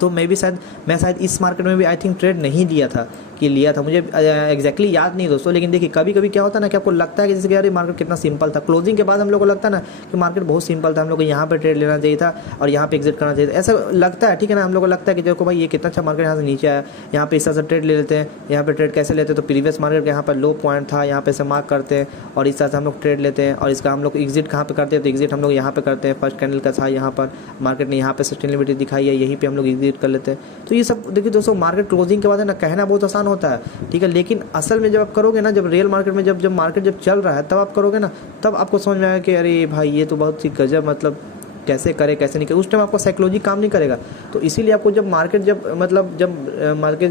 तो मैं शायद इस मार्केट में भी आई थिंक ट्रेड नहीं लिया था, कि लिया था मुझे एग्जैक्टली याद नहीं दोस्तों। लेकिन देखिए कभी कभी क्या होता है ना कि आपको लगता है कि जैसे कि यार ये मार्केट कितना सिंपल था, क्लोजिंग के बाद हम लोग को लगता है ना कि मार्केट बहुत सिंपल था, हम लोग को यहाँ पे ट्रेड लेना चाहिए था और यहाँ पे एग्जिट करना चाहिए था, ऐसा लगता है, ठीक है ना। हम लोग को लगता है कि देखो भाई ये कितना अच्छा मार्केट यहाँ से नीचे आया, यहाँ पे इस तरह से ट्रेड ले लेते हैं। यहाँ पे ट्रेड कैसे लेते हैं, तो प्रीवियस मार्केट यहाँ पर लो पॉइंट था, यहाँ पे से मार्क करते हैं और इस तरह से हम लोग ट्रेड लेते हैं, और इसका हम लोग एग्जिट कहाँ पे करते हैं, तो एग्जिट हम लोग यहाँ पे करते हैं। फर्स्ट कैंडल का था यहाँ पर, मार्केट ने यहाँ पे सस्टेनेबिलिटी दिखाई है, यहीं पे हम लोग एग्जिट कर लेते हैं। तो ये सब देखिए दोस्तों, मार्केट क्लोजिंग के बाद है ना कहना बहुत आसान होता है, ठीक है, लेकिन असल में जब आप करोगे ना, जब रियल मार्केट में जब मार्केट जब चल रहा है तब आप करोगे ना, तब आपको समझ में आएगा कि अरे भाई ये तो बहुत ही गजब, मतलब कैसे करे कैसे नहीं करे। उस टाइम आपको साइकोलॉजी काम नहीं करेगा। तो इसीलिए आपको जब मार्केट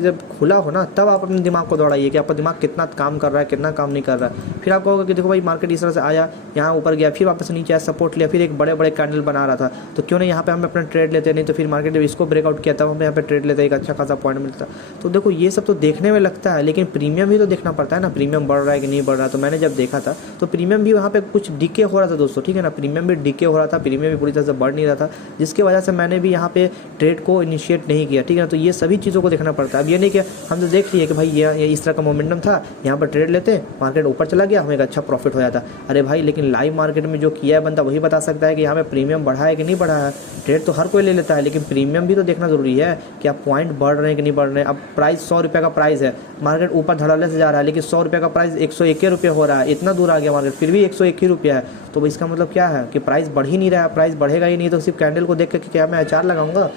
जब खुला हो ना, तब आप अपने दिमाग को दौड़ाइए कि आपका दिमाग कितना काम कर रहा है, कितना काम नहीं कर रहा है। फिर आप कहोगे कि देखो भाई मार्केट इस तरह से आया, यहाँ ऊपर गया, फिर वापस नीचे आया, सपोर्ट लिया, फिर एक बड़े बड़े कैंडल बना रहा था, तो क्यों नहीं यहाँ पे हम अपना ट्रेड लेते, नहीं तो फिर मार्केट जब इसको ब्रेकआउट किया तब हम यहाँ पे ट्रेड लेते, एक अच्छा खासा पॉइंट मिलता। तो देखो ये सब तो देखने में लगता है, लेकिन प्रीमियम भी तो देखना पड़ता है ना, प्रीमियम बढ़ रहा है कि नहीं बढ़ रहा। तो मैंने जब देखा था तो प्रीमियम भी वहाँ पे कुछ डिके हो रहा था दोस्तों, ठीक है ना, प्रीमियम भी डिके हो रहा था, प्रीमियम भी पूरी तरह तरह से बढ़ नहीं रहा था, जिसकी वजह से मैंने भी यहाँ पे ट्रेड को इनिशिएट नहीं किया, ठीक है ना। तो ये सभी चीज़ों को देखना पड़ता है। अब ये नहीं कि हम तो देख लिए कि भाई ये इस तरह का मोमेंटम था, यहाँ पर ट्रेड लेते, मार्केट ऊपर चला गया, हमें एक अच्छा प्रॉफिट हो जाता। अरे भाई, लेकिन लाइव मार्केट में जो किया है बंदा वही बता सकता है कि यहाँ पे प्रीमियम बढ़ा है कि नहीं बढ़ा है। ट्रेड तो हर कोई ले लेता है, लेकिन प्रीमियम भी तो देखना ज़रूरी है कि आप पॉइंट बढ़ रहे हैं कि नहीं बढ़ रहे हैं। अब प्राइस 100 रुपये का प्राइस है, मार्केट ऊपर धड़ल्ले से जा रहा है, लेकिन 100 रुपये का प्राइस 101 रुपये हो रहा है, इतना दूर आ गया मार्केट, फिर भी 101 ही रुपया है। तो इसका मतलब क्या है कि प्राइस बढ़ ही नहीं रहा है, प्राइस बढ़ेगा ही नहीं। तो सिर्फ कैंडल को देख कर क्या मैं अचार लगाऊंगा?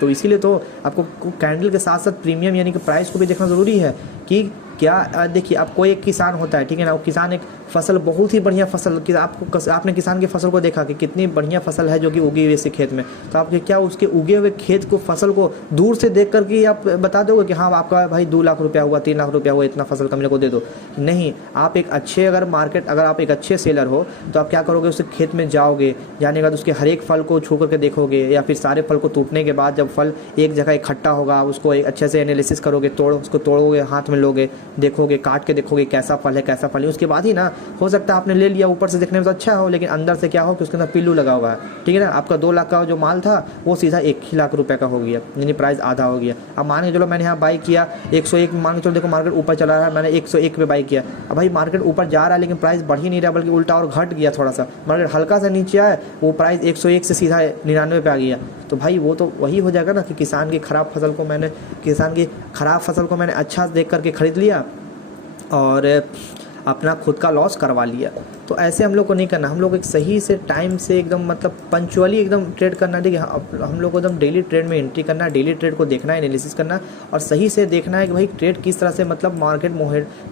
तो इसीलिए तो आपको कैंडल के साथ साथ प्रीमियम यानी कि प्राइस को भी देखना ज़रूरी है कि क्या। देखिए, अब कोई एक किसान होता है, ठीक है ना, वो किसान एक फसल बहुत ही बढ़िया फसल कि आपने किसान की फसल को देखा कि कितनी बढ़िया फसल है जो कि उगी हुई इस खेत में, तो आप क्या उसके उगे हुए खेत को फसल को दूर से देख करके आप बता दोगे कि हाँ आपका भाई 2 लाख रुपया हुआ, 3 लाख रुपया हुआ, इतना फसल का मेरे को दे दो? नहीं, आप एक अच्छे अगर आप एक अच्छे सेलर हो तो आप क्या करोगे, उस खेत में जाओगे, जाने के बाद उसके हर एक फल को छू करके देखोगे, या फिर सारे फल को टूटने के बाद जब फल एक जगह इकट्ठा होगा उसको अच्छे से एनालिसिस करोगे, उसको तोड़ोगे, हाथ में लोगे, देखोगे, काट के देखोगे कैसा फल है कैसा फल है। उसके बाद ही ना, हो सकता है आपने ले लिया, ऊपर से देखने में तो अच्छा हो, लेकिन अंदर से क्या हो कि उसके अंदर पिल्लू लगा हुआ है, ठीक है ना। आपका 2 लाख का जो माल था वो सीधा 1 ही लाख रुपए का हो गया, यानी प्राइस आधा हो गया। अब मान के चलो मैंने यहाँ बाई किया 101, मान के चलो देखो मार्केट ऊपर चला रहा है, मैंने 101 पे बाई किया। अब भाई मार्केट ऊपर जा रहा है लेकिन प्राइस बढ़ ही नहीं रहा, बल्कि उल्टा और घट गया थोड़ा सा, मार्केट हल्का सा नीचे आया, वो प्राइस 101 से सीधा 99 पे आ गया। तो भाई वो तो वही हो जाएगा ना कि किसान की खराब फसल को मैंने अच्छा देख करके खरीद लिया और अपना खुद का लॉस करवा लिया। तो ऐसे हम लोग को नहीं करना, हम लोग एक सही से टाइम से एकदम मतलब पंचुअली एकदम ट्रेड करना है। देखिए, हम लोग को एकदम डेली ट्रेड में एंट्री करना है, डेली ट्रेड को देखना है, एनालिसिस करना है और सही से देखना है कि भाई ट्रेड किस तरह से मतलब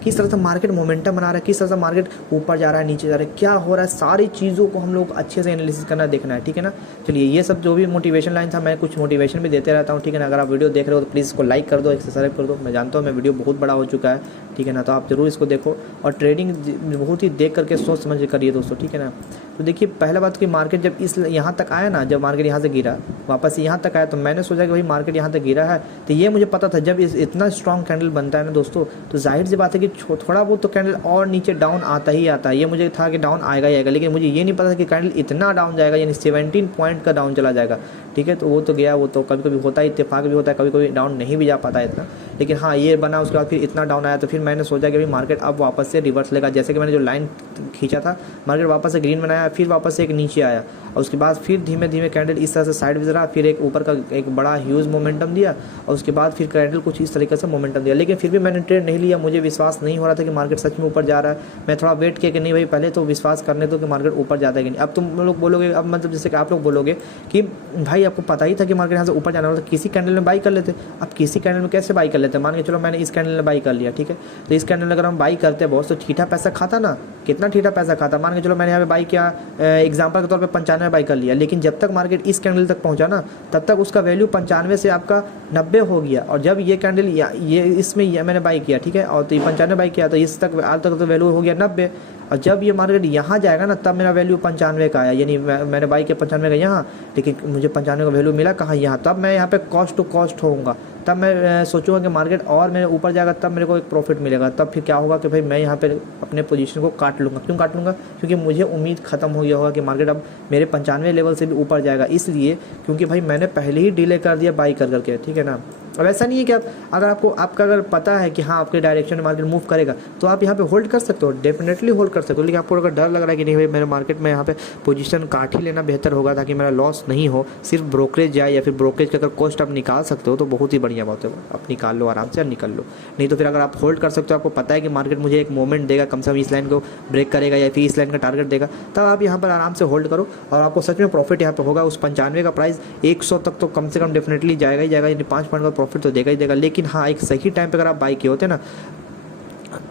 किस तरह से मार्केट मोमेंटम बना रहा है, किस तरह से मार्केट ऊपर जा रहा है, नीचे जा रहा है, क्या हो रहा है, सारी चीज़ों को हम लोग अच्छे से एनालिसिस करना देखना है, ठीक है ना। चलिए, ये सब जो भी मोटिवेशन लाइन था, मैं कुछ मोटिवेशन भी देते रहता हूँ, ठीक है ना। अगर आप वीडियो देख रहे हो तो प्लीज़ इसको लाइक कर दो, सब्सक्राइब कर दो। मैं जानता हूँ मैं वीडियो बहुत बड़ा हो चुका है, ठीक है ना, तो आप जरूर इसको देखो और ट्रेडिंग बहुत ही देख करके सोच समझ के करिए दोस्तों, ठीक है ना। तो देखिए, पहला बात कि मार्केट जब यहाँ तक आया ना, जब मार्केट यहाँ से गिरा वापस यहाँ तक आया, तो मैंने सोचा कि भाई मार्केट यहाँ तक गिरा है, तो ये मुझे पता था जब इतना स्ट्रॉन्ग कैंडल बनता है ना दोस्तों, तो जाहिर सी बात है कि थोड़ा बहुत तो कैंडल और नीचे डाउन आता ही आता है। ये मुझे था कि डाउन आएगा ही आएगा, लेकिन मुझे ये नहीं पता था कि कैंडल इतना डाउन जाएगा, यानी 17 पॉइंट का डाउन चला जाएगा, ठीक है। तो वो तो गया, वो तो कभी कभी होता है, इत्तेफाक भी होता है, कभी कभी डाउन नहीं भी जा पाता है इतना, लेकिन हाँ ये बना। उसके बाद फिर इतना डाउन आया, तो फिर मैंने सोचा कि भाई मार्केट अब वापस से रिवर्स लेगा। जैसे कि मैंने जो लाइन खींचा था, मार्केट वापस से ग्रीन बनाया, फिर वापस से एक नीचे आया और उसके बाद फिर धीमे धीमे कैंडल इस तरह से साइड में रहा, फिर एक ऊपर का एक बड़ा ह्यूज मोमेंटम दिया और उसके बाद फिर कैंडल कुछ इस तरीके से मोमेंटम दिया। लेकिन फिर भी मैंने ट्रेड नहीं लिया, मुझे विश्वास नहीं हो रहा था कि मार्केट सच में ऊपर जा रहा है। मैं थोड़ा वेट किया कि नहीं भाई, पहले तो विश्वास करने दो कि मार्केट ऊपर जाता है कि नहीं। अब तुम लोग बोलोगे, अब मतलब जैसे कि आप लोग बोलोगे कि भाई आपको पता ही था कि मार्केट यहाँ से ऊपर जाना वाला था, किसी कैंडल में बाई कर लेते। अब किसी कैंडल में कैसे बाई कर लेते? मान के चलो मैंने इस कैंडल में बाई कर लिया, ठीक है, तो इस कैंडल में अगर हम बाई करते बहुत तो ठीठा पैसा खाता ना, कितना ठीठा पैसा खाता। मान के चलो मैंने यहाँ पे बाई किया, एग्जाम्पल के तौर पे 95 बाई कर लिया, लेकिन जब तक मार्केट इस कैंडल तक पहुंचा ना, तब तक उसका वैल्यू 95 से आपका 90 हो गया। और जब ये कैंडल ये इसमें मैंने बाई किया, ठीक है, और तो 95 बाई किया, तो इस तक आज तक तो वैल्यू हो गया 90। और जब ये मार्केट यहाँ जाएगा ना, तब मेरा वैल्यू 95 का आया, यानी मैंने बाई किया 95 का यहाँ, लेकिन मुझे 95 का वैल्यू मिला कहाँ, यहाँ। तब मैं यहाँ पे कॉस्ट टू कॉस्ट होऊंगा, तब मैं सोचूंगा कि मार्केट और मेरे ऊपर जाएगा, तब मेरे को एक प्रॉफिट मिलेगा। तब फिर क्या होगा कि भाई मैं यहाँ पे अपने पोजीशन को काट लूँगा। क्यों काट लूँगा? क्योंकि मुझे उम्मीद खत्म हो गया होगा कि मार्केट अब मेरे 95 लेवल से भी ऊपर जाएगा, इसलिए क्योंकि भाई मैंने पहले ही डिले कर दिया बाई कर करके, ठीक है ना। अब ऐसा नहीं है कि आपका अगर पता है कि हाँ आपके डायरेक्शन में मार्केट मूव करेगा, तो आप यहाँ पे होल्ड कर सकते हो, डेफिनेटली होल्ड कर सकते हो। लेकिन आपको अगर डर लग रहा है कि नहीं भाई मेरे मार्केट में यहाँ पे पोजीशन काट ही लेना बेहतर होगा ताकि मेरा लॉस नहीं हो, सिर्फ ब्रोकरेज जाए, या फिर ब्रोकरेज का अगर कॉस्ट आप निकाल सकते हो तो बहुत ही बढ़िया बात है, आप निकाल लो आराम से और निकल लो। नहीं तो फिर अगर आप होल्ड कर सकते हो, आपको पता है कि मार्केट मुझे एक मोमेंट देगा, कम से कम इस लाइन को ब्रेक करेगा या फिर इस लाइन का टारगेट देगा, तब आप यहाँ पर आराम से होल्ड करो और आपको सच में प्रॉफिट यहाँ पर होगा। उस 95 का प्राइस 100 तक तो कम से कम डेफिनेटली जाएगा ही जाएगा, यानी 5 पॉइंट का प्रॉफिट तो देगा ही देगा। लेकिन हाँ, एक सही टाइम पे अगर आप बाई किए होते ना,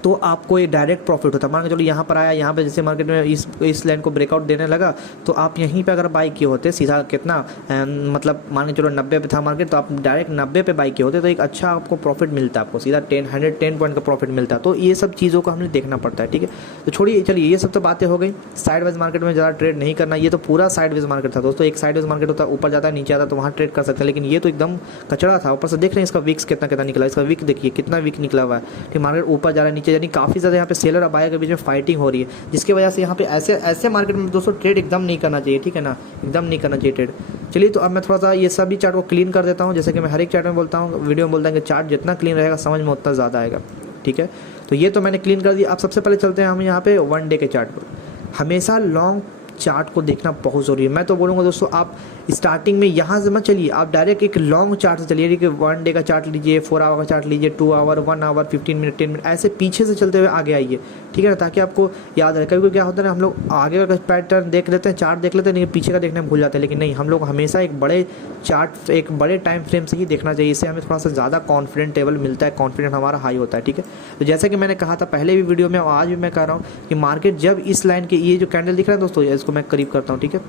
तो आपको ये डायरेक्ट प्रॉफिट होता है। मान के चलो यहाँ पर आया, यहाँ पे जैसे मार्केट में इस लाइन को ब्रेकआउट देने लगा, तो आप यहीं पे अगर बाई किए होते सीधा कितना मतलब मान के चलो 90 पे था मार्केट, तो आप डायरेक्ट 90 पे बाई किए होते तो एक अच्छा आपको प्रॉफिट मिलता, आपको सीधा 110 पॉइंट का प्रॉफिट मिलता। तो ये सब चीज़ों को हमें देखना पड़ता है, ठीक है। तो छोड़िए, चलिए ये सब तो बातें हो गई। साइडवेज मार्केट में ज़्यादा ट्रेड नहीं करना, ये तो पूरा साइडवेज मार्केट था दोस्तों। एक साइडवेज मार्केट होता है, ऊपर जाता है नीचे आता है, तो वहाँ ट्रेड कर सकते हैं, लेकिन ये तो एकदम कचड़ा था। ऊपर से देख रहे हैं इसका विक्स कितना कितना निकला, इसका विक देखिए कितना विक निकला हुआ है, ठीक। मार्केट ऊपर जा रहा है, नीचे नीचे, यानी काफ़ी ज़्यादा यहाँ पे सेलर और बायर के बीच में फाइटिंग हो रही है, जिसकी वजह से यहाँ पे ऐसे मार्केट में दोस्तों ट्रेड एकदम नहीं करना चाहिए, ठीक है ना, एकदम नहीं करना चाहिए ट्रेड। चलिए तो अब मैं थोड़ा सा ये सभी चार्ट को क्लीन कर देता हूँ, जैसे कि मैं हर एक चार्ट में बोलता हूँ, वीडियो में बोलता हूँ कि चार्ट जितना क्लीन रहेगा समझ में उतना ज़्यादा आएगा, ठीक है। तो ये तो मैंने क्लीन कर दिया। अब सबसे पहले चलते हैं हम यहाँ पे 1 डे के चार्ट पर। हमेशा लॉन्ग चार्ट को देखना बहुत ज़रूरी है। मैं तो बोलूँगा दोस्तों, आप स्टार्टिंग में यहाँ से मत चलिए, आप डायरेक्ट एक लॉन्ग चार्ट से चलिए, कि 1 डे का चार्ट लीजिए, 4 आवर का चार्ट लीजिए, 2 आवर, 1 आवर, 15 मिनट, 10 मिनट, ऐसे पीछे से चलते हुए आगे आइए, ठीक है ना, ताकि आपको याद रहे। कभी क्या होता है ना, हम लोग आगे का पैटर्न देख लेते हैं, चार्ट देख लेते हैं, लेकिन पीछे का देखने में भूल जाते हैं। लेकिन नहीं, हम लोग हमेशा एक बड़े चार्ट, एक बड़े टाइम फ्रेम से ही देखना चाहिए, इससे हमें थोड़ा सा ज़्यादा कॉन्फिडेंटेबल मिलता है, कॉन्फिडेंस हमारा हाई होता है, ठीक है। तो जैसा कि मैंने कहा था पहले भी वीडियो में और आज भी मैं कह रहा हूँ कि मार्केट जब इस लाइन के, ये जो कैंडल दिख रहा है दोस्तों, इसको मैं करीब करता हूँ, ठीक है।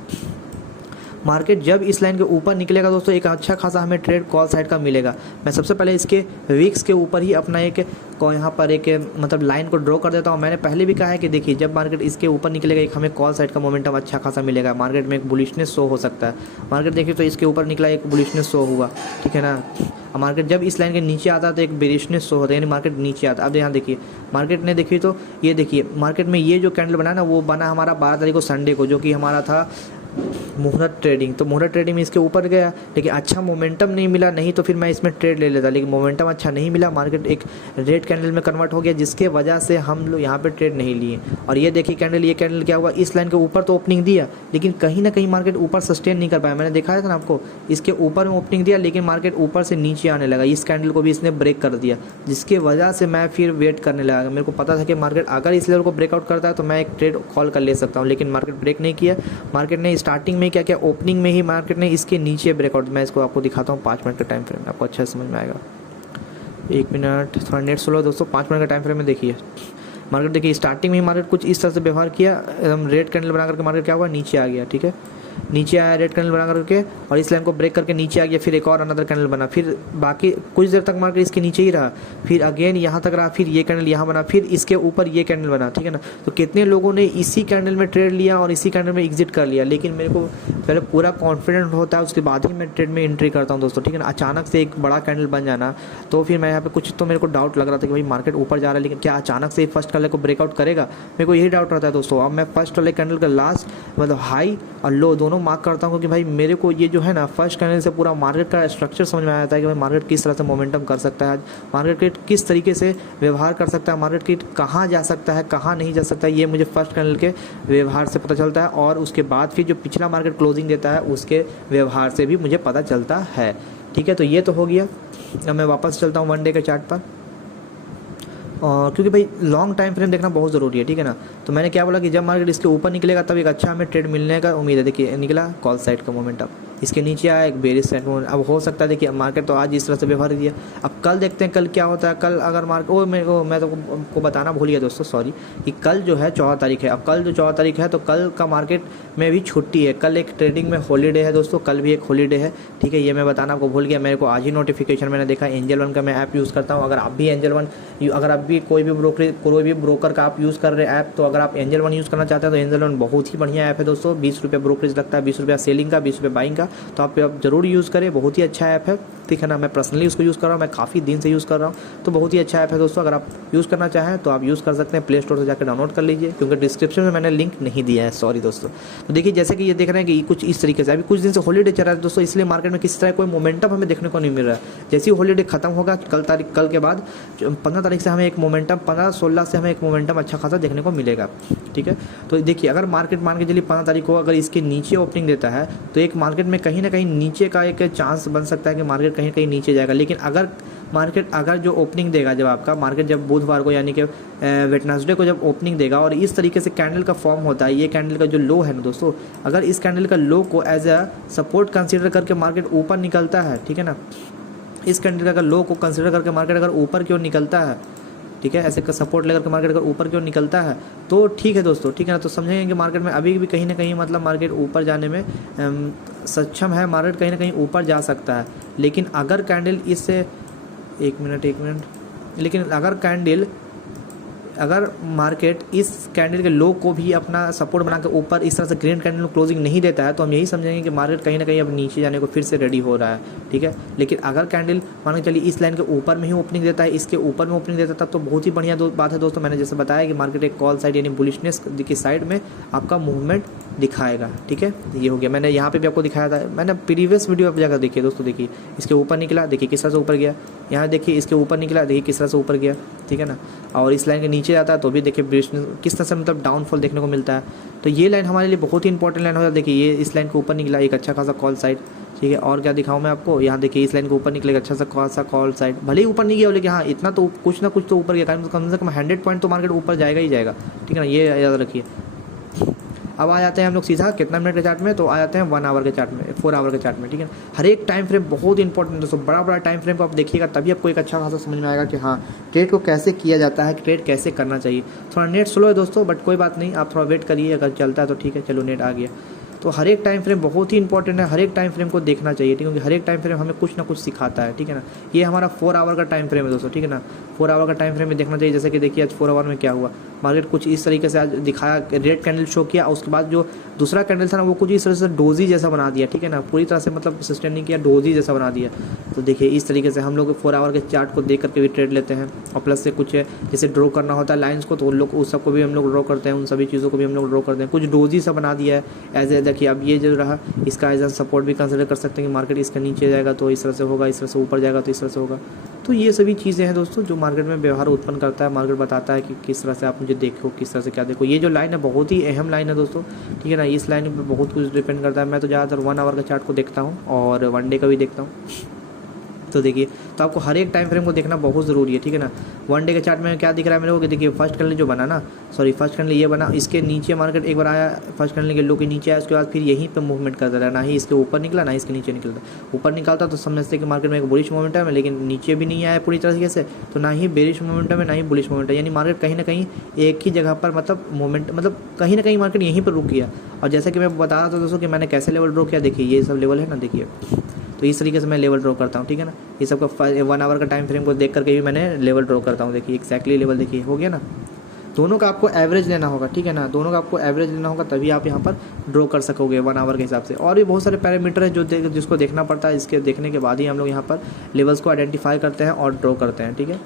मार्केट जब इस लाइन के ऊपर निकलेगा दोस्तों, एक अच्छा खासा हमें ट्रेड कॉल साइड का मिलेगा। मैं सबसे पहले इसके वीक्स के ऊपर ही अपना एक यहाँ पर एक मतलब लाइन को ड्रॉ कर देता हूँ। मैंने पहले भी कहा है कि देखिए, जब मार्केट इसके ऊपर निकलेगा, एक हमें कॉल साइड का मोमेंटम अच्छा खासा मिलेगा, मार्केट में एक बुलिशनेस शो हो सकता है। मार्केट देखिए तो इसके ऊपर निकला, एक बुलिशनेस शो हुआ, ठीक है ना। मार्केट जब इस लाइन के नीचे आता है तो एक बेरिशनेस शो होता है, यानी मार्केट नीचे आता है। अब यहाँ देखिए मार्केट ने, देखिए तो ये देखिए मार्केट में ये जो कैंडल बना ना, वो बना हमारा 12 तारीख को संडे को, जो कि हमारा था मुहूर्त ट्रेडिंग। तो मुहूर्त ट्रेडिंग में इसके ऊपर गया, लेकिन अच्छा मोमेंटम नहीं मिला, नहीं तो फिर मैं इसमें ट्रेड ले लेता, लेकिन मोमेंटम अच्छा नहीं मिला, मार्केट एक रेड कैंडल में कन्वर्ट हो गया, जिसके वजह से हम लोग यहाँ पे ट्रेड नहीं लिए। और ये देखिए कैंडल, ये कैंडल क्या हुआ, इस लाइन के ऊपर तो ओपनिंग दिया, लेकिन कहीं ना कहीं मार्केट ऊपर सस्टेन नहीं कर पाया। मैंने दिखाया था ना आपको, इसके ऊपर में ओपनिंग दिया, लेकिन मार्केट ऊपर से नीचे आने लगा, इस कैंडल को भी इसने ब्रेक कर दिया, जिसकी वजह से मैं फिर वेट करने लगा। मेरे को पता था कि मार्केट अगर इस लेवल को ब्रेकआउट करता है तो मैं एक ट्रेड कॉल कर ले सकता हूँ, लेकिन मार्केट ब्रेक नहीं किया। मार्केट ने स्टार्टिंग में क्या किया, ओपनिंग में ही मार्केट ने इसके नीचे ब्रेकआउट, मैं इसको आपको दिखाता हूँ 5 मिनट का टाइम फ्रेम, आपको अच्छा समझ में आएगा। 1 मिनट, थोड़ा नेट स्लो दोस्तों, 5 मिनट का टाइम फ्रेम में देखिए मार्केट, देखिए स्टार्टिंग में ही मार्केट कुछ इस तरह से व्यवहार किया, एकदम रेड कैंडल बना करके मार्केट क्या हुआ, नीचे आ गया, ठीक है, नीचे आया रेड कैंडल बना करके, और इस लाइन को ब्रेक करके नीचे आ गया, फिर एक और अनदर कैंडल बना, फिर बाकी कुछ देर तक मार्केट इसके नीचे ही रहा, फिर अगेन यहाँ तक रहा, फिर ये कैंडल यहाँ बना, फिर इसके ऊपर ये कैंडल बना, ठीक है ना। तो कितने लोगों ने इसी कैंडल में ट्रेड लिया और इसी कैंडल में एग्जिट कर लिया, लेकिन मेरे को पहले पूरा कॉन्फिडेंट होता है, उसके बाद ही मैं ट्रेड में एंट्री करता हूँ दोस्तों, ठीक है ना। अचानक से एक बड़ा कैंडल बन जाना, तो फिर मैं यहाँ पे कुछ तो मेरे को डाउट लग रहा था कि भाई मार्केट ऊपर जा रहा है, लेकिन क्या अचानक से फर्स्ट कैंडल को ब्रेकआउट करेगा, मेरे को यही डाउट रहता है दोस्तों। अब मैं फर्स्ट वाले कैंडल का लास्ट मतलब हाई और लो दोनों मार्क करता हूँ, कि भाई मेरे को ये जो है ना, फर्स्ट कैंडल से पूरा मार्केट का स्ट्रक्चर समझ में आ जाता है कि भाई मार्केट किस तरह से मोमेंटम कर सकता है, मार्केट किस तरीके से व्यवहार कर सकता है, मार्केट कहाँ जा सकता है, कहाँ नहीं जा सकता है, ये मुझे फर्स्ट कैंडल के व्यवहार से पता चलता है। और उसके बाद फिर जो पिछला मार्केट क्लोजिंग देता है उसके व्यवहार से भी मुझे पता चलता है, ठीक है। तो ये तो हो गया। अब मैं वापस चलता हूँ 1 डे के चार्ट पर, क्योंकि भाई लॉन्ग टाइम फ्रेम देखना बहुत ज़रूरी है, ठीक है ना। तो मैंने क्या बोला कि जब मार्केट इसके ऊपर निकलेगा तब एक अच्छा हमें ट्रेड मिलने का उम्मीद है। देखिए निकला कॉल साइड का मोमेंटम, इसके नीचे आया एक बेरिश साइड मोमेंट। अब हो सकता है, देखिए मार्केट तो आज इस तरह से व्यवहार दिया, अब कल देखते हैं कल क्या होता है। कल अगर मार्केट मैं तो को बताना भूल गया दोस्तों, सॉरी, कि कल जो है 14 तारीख है। अब कल जो 14 तारीख है तो कल का मार्केट में भी छुट्टी है, कल एक ट्रेडिंग में हॉलीडे है दोस्तों, कल भी एक हॉलीडे है, ठीक है। ये मैं बताना आपको भूल गया, मेरे को आज ही नोटिफिकेशन मैंने देखा। एंजल वन का मैं ऐप यूज़ करता हूँ, अगर आप भी एंजल वन, अगर आप भी कोई भी ब्रोकर का आप यूज़ कर रहे हैं ऐप, तो अगर आप एंजल वन यूज़ करना चाहते हैं तो एंजल वन बहुत ही बढ़िया ऐप है दोस्तों। 20 रुपये ब्रोकरेज लगता है, 20 रुपया सेलिंग का, 20 रुपये बाइंग का, तो आप जरूर यूज़ करें, बहुत ही अच्छा ऐप है, ठीक है ना। मैं पर्सनली उसको यूज़ कर रहा हूँ, मैं काफ़ी दिन से यूज़ कर रहा हूँ, तो बहुत ही अच्छा ऐप है दोस्तों। अगर आप यूज़ करना चाहें तो आप यूज़ कर सकते हैं, प्ले स्टोर से जाकर डाउनलोड कर लीजिए, क्योंकि डिस्क्रिप्शन में मैंने लिंक नहीं दिया है, सॉरी दोस्तों। तो देखिए जैसे कि ये देख रहे हैं कि कुछ इस तरीके से अभी कुछ दिन से हॉलीडे चल रहा है दोस्तों, इसलिए मार्केट में किसी तरह कोई मोमेंटम हमें देखने को नहीं मिल रहा है। जैसे ही हॉलीडे खत्म होगा कल के बाद 15 तारीख से हमें एक मोमेंटम, 15-16 से हमें एक मोमेंटम अच्छा खासा देखने को मिलेगा, ठीक है। तो देखिए अगर मार्केट मान के चलिए 15 तारीख को अगर इसके नीचे ओपनिंग देता है तो एक मार्केट में कहीं ना कहीं नीचे का एक चांस बन सकता है कि मार्केट कहीं कहीं नीचे जाएगा। लेकिन अगर मार्केट जो ओपनिंग देगा, जब आपका मार्केट जब बुधवार को यानी कि वेडनेसडे को जब ओपनिंग देगा और इस तरीके से कैंडल का फॉर्म होता है, ये कैंडल का जो लो है ना दोस्तों, अगर इस कैंडल का लो को एज अ सपोर्ट कंसीडर करके मार्केट ऊपर निकलता है, ठीक है ना, इस कैंडल का लो को कंसीडर करके मार्केट अगर ऊपर की ओर निकलता है, ठीक है, ऐसे का सपोर्ट लेकर के मार्केट अगर ऊपर की ओर निकलता है तो ठीक है दोस्तों, ठीक है ना। तो समझेंगे कि मार्केट में अभी भी कहीं ना कहीं मतलब मार्केट ऊपर जाने में सक्षम है, मार्केट कहीं ना कहीं ऊपर जा सकता है। लेकिन अगर कैंडल इससे एक मिनट, लेकिन अगर कैंडल अगर मार्केट इस कैंडल के लो को भी अपना सपोर्ट बना के ऊपर इस तरह से ग्रीन कैंडल क्लोजिंग नहीं देता है तो हम यही समझेंगे कि मार्केट कहीं ना कहीं अब नीचे जाने को फिर से रेडी हो रहा है, ठीक है। लेकिन अगर कैंडल मान के चलिए इस लाइन के ऊपर में ही ओपनिंग देता है, इसके ऊपर में ओपनिंग देता है, तब तो बहुत ही बढ़िया बात है दोस्तों। मैंने जैसे बताया कि मार्केट एक कॉल साइड यानी बुलिशनेस की साइड में आपका मूवमेंट दिखाएगा, ठीक है। ये हो गया, मैंने यहाँ पे भी आपको दिखाया था, मैंने प्रीवियस वीडियो पर जाकर देखिए दोस्तों। देखिए इसके ऊपर निकला, देखिए किस तरह से ऊपर गया, यहाँ देखिए इसके ऊपर निकला, देखिए किस तरह से ऊपर गया, ठीक है ना। और इस लाइन के नीचे जाता है तो भी देखिए किस तरह से मतलब डाउनफॉल देखने को मिलता है। तो ये लाइन हमारे लिए बहुत ही इंपॉर्टेंट लाइन हो जाता है। देखिए ये इस लाइन के ऊपर निकला एक अच्छा खासा कॉल साइड, ठीक है। और क्या दिखाऊं मैं आपको, यहाँ देखिए इस लाइन के ऊपर निकलेगा अच्छा सा खासा कॉल साइड, भले ही ऊपर नहीं गया लेकिन हाँ इतना तो कुछ ना कुछ तो ऊपर गया, कम से कम 100 पॉइंट तो मार्केट ऊपर जाएगा ही जाएगा, ठीक है ना, ये याद रखिए। अब आ जाते हैं हम लोग सीधा कितना मिनट के चार्ट में, तो आ जाते हैं 1 आवर के चार्ट में, 4 आवर के चार्ट में, ठीक है। हर एक टाइम फ्रेम बहुत इंपॉर्टेंट है दोस्तों, बड़ा बड़ा टाइम फ्रेम को आप देखिएगा तभी आपको एक अच्छा खासा समझ में आएगा कि हाँ ट्रेड को कैसे किया जाता है, ट्रेड कैसे करना चाहिए। थोड़ा नेट स्लो है दोस्तों, बट कोई बात नहीं, आप थोड़ा वेट करिए, अगर चलता है तो ठीक है, चलो नेट आ गया। तो हर एक टाइम फ्रेम बहुत ही इंपॉर्टेंट है, हर एक टाइम फ्रेम को देखना चाहिए, ठीक है, क्योंकि हर एक टाइम फ्रेम हमें कुछ ना कुछ सिखाता है, ठीक है ना। ये हमारा 4 आवर का टाइम फ्रेम है दोस्तों, ठीक है ना। 4 आवर का टाइम फ्रेम में देखना चाहिए। जैसे कि देखिए आज 4 आवर में क्या हुआ, मार्केट कुछ इस तरीके से आज दिखाया, रेड कैंडल शो किया, उसके बाद जो दूसरा कैंडल था ना वो कुछ इस तरह से डोजी जैसा बना दिया, ठीक है ना, पूरी तरह से मतलब सस्टेन नहीं किया, डोजी जैसा बना दिया। तो देखिए इस तरीके से हम लोग 4 आवर के चार्ट को देख करके भी ट्रेड लेते हैं, और प्लस से कुछ जैसे ड्रॉ करना होता है लाइन्स को तो उन लोग उस सबको भी हम लोग ड्रॉ करते हैं, उन सभी चीज़ों को भी हम लोग ड्रॉ करते हैं। कुछ डोजी सा बना दिया है एज ए, देखिए अब ये जो रहा इसका एज सपोर्ट भी कंसिडर कर सकते हैं कि मार्केट इसके नीचे जाएगा तो इस तरह से होगा, इस तरह से ऊपर जाएगा तो इस तरह से होगा। तो ये सभी चीज़ें हैं दोस्तों जो मार्केट में व्यवहार उत्पन्न करता है। मार्केट बताता है कि किस तरह से आप मुझे देखो, किस तरह से क्या देखो। ये जो लाइन है बहुत ही अहम लाइन है दोस्तों, ठीक है ना। इस लाइन पे बहुत कुछ डिपेंड करता है। मैं तो ज़्यादातर 1 आवर का चार्ट को देखता हूँ और 1 डे का भी देखता हूँ। तो देखिए, तो आपको हर एक टाइम फ्रेम को देखना बहुत ज़रूरी है, ठीक है ना। 1 डे के चार्ट में क्या दिख रहा है मेरे को कि देखिए फर्स्ट कैंडल जो बना ना, फर्स्ट कैंडल ये बना, इसके नीचे मार्केट एक बार आया, फर्स्ट कैंडल के लो के नीचे आया, उसके बाद फिर यहीं पे मूवमेंट करता रहा, ना ही इसके ऊपर निकला ना ही इसके नीचे निकलता। ऊपर निकलता तो समझते कि मार्केट में एक बुलिश मोमेंटम है, लेकिन नीचे भी नहीं आया पूरी तरीके से, तो ना ही बेरिश मोमेंटम है ना ही बुलिश मोमेंटम, यानी मार्केट कहीं ना कहीं एक ही जगह पर मतलब मोमेंट मतलब कहीं ना कहीं मार्केट यहीं पर रुक गया। और जैसा कि मैं बता रहा था दोस्तों कि मैंने कैसे लेवल ड्रॉ किया, देखिए ये सब लेवल है ना, देखिए तो इस तरीके से मैं लेवल ड्रॉ करता हूँ, ठीक है ना। ये सबका 1 आवर का टाइम फ्रेम को देख करके भी मैंने लेवल ड्रॉ करता हूँ। देखिए एक्जैक्टली लेवल देखिए हो गया ना। दोनों का आपको एवरेज लेना होगा, ठीक है ना, दोनों का आपको एवरेज लेना होगा तभी आप यहाँ पर ड्रॉ कर सकोगे 1 आवर के हिसाब से। और भी बहुत सारे पैरामीटर है जो जिसको देखना पड़ता है, इसके देखने के बाद ही हम लोग यहाँ पर लेवल्स को आइडेंटिफाई करते हैं और ड्रॉ करते हैं, ठीक है।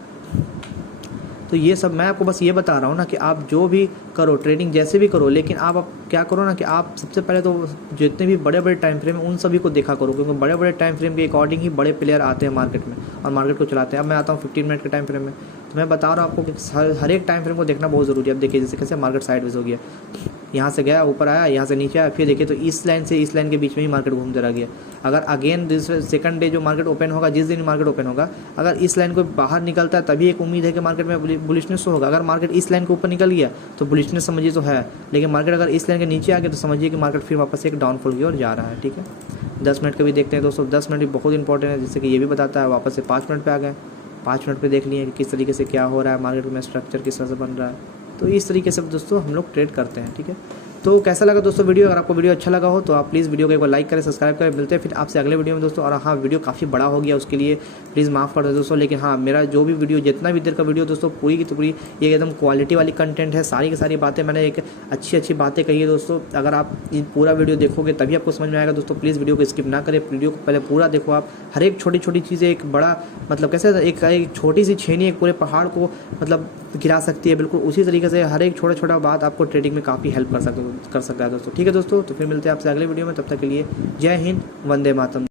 तो ये सब मैं आपको बस ये बता रहा हूँ ना कि आप जो भी करो ट्रेडिंग जैसे भी करो, लेकिन आप क्या करो ना कि आप सबसे पहले तो जितने भी बड़े बड़े टाइम फ्रेम हैं उन सभी को देखा करो, क्योंकि बड़े बड़े टाइम फ्रेम के अकॉर्डिंग ही बड़े प्लेयर आते हैं मार्केट में और मार्केट को चलाते हैं। अब मैं आता हूँ 15 मिनट के टाइम फ्रेम में, तो मैं बता रहा हूँ आपको कि हर एक टाइम फ्रेम को देखना बहुत ज़रूरी है। अब देखिए जैसे कैसे मार्केट साइडवेज हो गया, यहाँ से गया ऊपर आया, यहाँ से नीचे आया, फिर देखिए तो इस लाइन से इस लाइन के बीच में ही मार्केट घूमते रह गया। अगर अगेन दूसरे सेकंड डे जो मार्केट ओपन होगा, जिस दिन मार्केट ओपन होगा, अगर इस लाइन को बाहर निकलता है तभी एक उम्मीद है कि मार्केट में बुलिशनेस होगा। अगर मार्केट इस लाइन के ऊपर निकल गया तो बुलिशनेस समझिए तो है, लेकिन मार्केट अगर इस लाइन के नीचे आ गया तो समझिए कि मार्केट फिर वापस एक डाउनफॉल की ओर जा रहा है, ठीक है। 10 मिनट का भी देखते हैं दोस्तों। 10 मिनट भी बहुत इंपॉर्टेंट है, जैसे कि ये भी बताता है। वापस से 5 मिनट पे आ गए, 5 मिनट पे देख लिए कि किस तरीके से क्या हो रहा है मार्केट में, स्ट्रक्चर किस तरह से बन रहा है। तो इस तरीके से दोस्तों हम लोग ट्रेड करते हैं, ठीक है। तो कैसा लगा दोस्तों वीडियो? अगर आपको वीडियो अच्छा लगा हो तो आप प्लीज़ वीडियो को एक बार लाइक करें, सब्सक्राइब करें। मिलते हैं फिर आपसे अगले वीडियो में दोस्तों। और हाँ, वीडियो काफ़ी बड़ा हो गया, उसके लिए प्लीज़ माफ़ कर दो दोस्तों। लेकिन हाँ, मेरा जो भी वीडियो जितना भी देर का वीडियो दोस्तों पूरी की पूरी ये एकदम क्वालिटी वाली कंटेंट है। सारी की सारी बातें मैंने एक अच्छी बातें कही है दोस्तों। अगर आप पूरा वीडियो देखोगे तभी आपको समझ में आएगा दोस्तों। प्लीज़ वीडियो को स्किप ना करें, वीडियो को पहले पूरा देखो। आप हर एक छोटी छोटी चीज़ें एक बड़ा मतलब कैसे एक छोटी सी छेनी एक पूरे पहाड़ को मतलब गिरा सकती है, बिल्कुल उसी तरीके से हर एक छोटा बात आपको ट्रेडिंग में काफ़ी हेल्प कर सकता है दोस्तों। ठीक है दोस्तों, तो फिर मिलते हैं आपसे अगले वीडियो में। तब तक के लिए जय हिंद, वंदे मातरम।